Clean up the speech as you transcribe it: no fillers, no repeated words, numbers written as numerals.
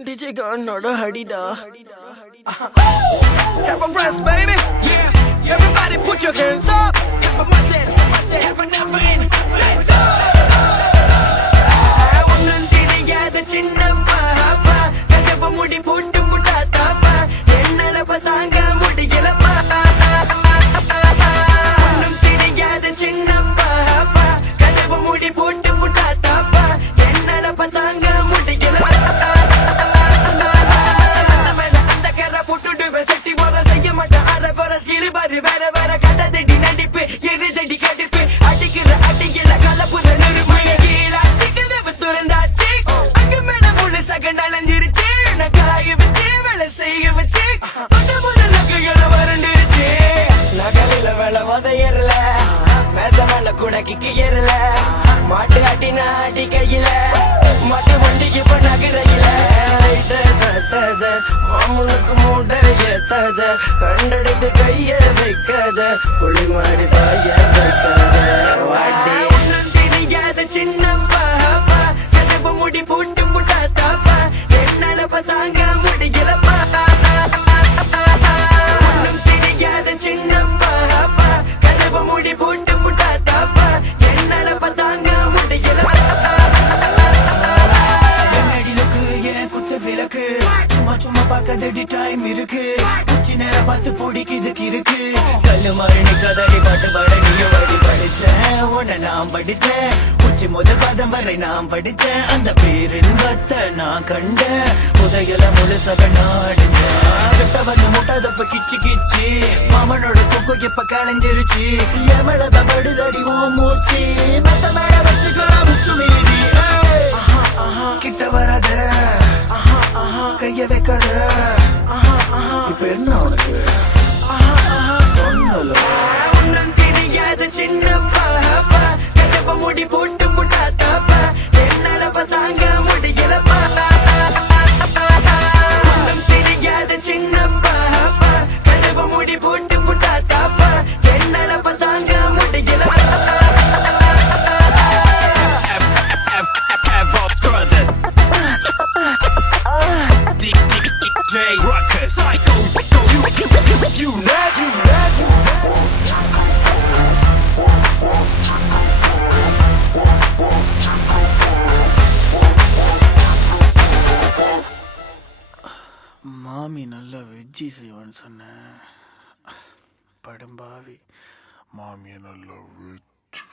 DJ Gannada Hadida. Have a rest, baby. Yeah. Everybody put your hands up. Have a mother, have a never in. Let's go. ஒன்னும் தெரியாத சின்ன பாப்பா கதவ முடி போட்டு முட்டாத்தாப்பா என்னால பார்த்தாங்க முடியலப்பா ஒன்னும் தெரியாத சின்ன பாப்பா கதவ முடி போட்டு முட்டாத்தாப்பா என்னால பார்த்தாங்க முடியலப்பா வேற வேற கண்டதடி நடிப்பு எரிதடி கடிப்பு அடிக்கிற அடியில கலப்புற நெருமைய கீழாச்சிக்கு துறந்தாச்சு அங்க மேல முழு சகண்ட் அலைஞ்சிருச்சு காய வச்சு வேலை செய்ய வச்சு முதல் நகைகள வரண்டுருச்சு நகலில வேலை வதையறல மேச மேல கூட கிக்கு ஏறல மாட்டு அடினா அடி கையில மாட்டு வண்டிக்கு இப்ப நகரையில சத்தத மாமுனுக்கு மூட ஏத்தத கண்டெடுத்து கைய வைக்காத குழி மாடி பாய வைக்காத வாடி ஒன்னும் தெரியாத சின்ன பாப்பா கதவு முடி போட்டு முட்டாத்தாப்பா என்னால பார்த்தாங்க முடியலப்பா ஒன்னும் தெரியாத சின்ன பாப்பா கதவு முடி போட்டு முட்டாத்தாப்பா என்னால பார்த்தாங்க முடியலப்பா விளக்கு சும்மா சும்மா பார்க்கதடி டைம் இருக்கு உச்சி நேரம் பார்த்து பிடிக்குதுக்கு இருக்கு கல்லு மாறி நிக்காதடி பாட்டு பாட நீயும் வடி படிச்சேன் உன்னை நான் படிச்சேன் உச்சி முதல் பாதம் வரை நான் படிச்சேன் அந்த பேரின்பத்தை நான் கண்டேன் புதையல முழுசக நாடிச்சேன் கிட்ட வந்து முட்டாதப்ப கிச்சு கிச்சு மாமனோட தூக்கம் இப்ப களைஞ்சிருச்சு எமளதான் படுதடி ஓ மூச்சு மத்த மேல வச்சுக்கலாம் முச்சு மீறி கிட்ட வராத கைய வைக்காத இப்ப என்ன உனக்கு சொன்னல ஒன்னும் தெரியாத சின்ன பாப்பா கதவ முடி போட்டு முட்டாத்தாப்பா என்னால பார்த்தாங்க முடியலப்பா ஒன்னும் தெரியாத சின்ன பாப்பா கதவ முடி போட்டு முட்டாத்தாப்பா என்னால பார்த்தாங்க முடியலப்பா Ruckus, psycho, you know. மாமி நல்ல வெஜ்ஜி செய்வான்னு சொன்னேன் படும்பாவி மாமியை நல்லா வெச்சு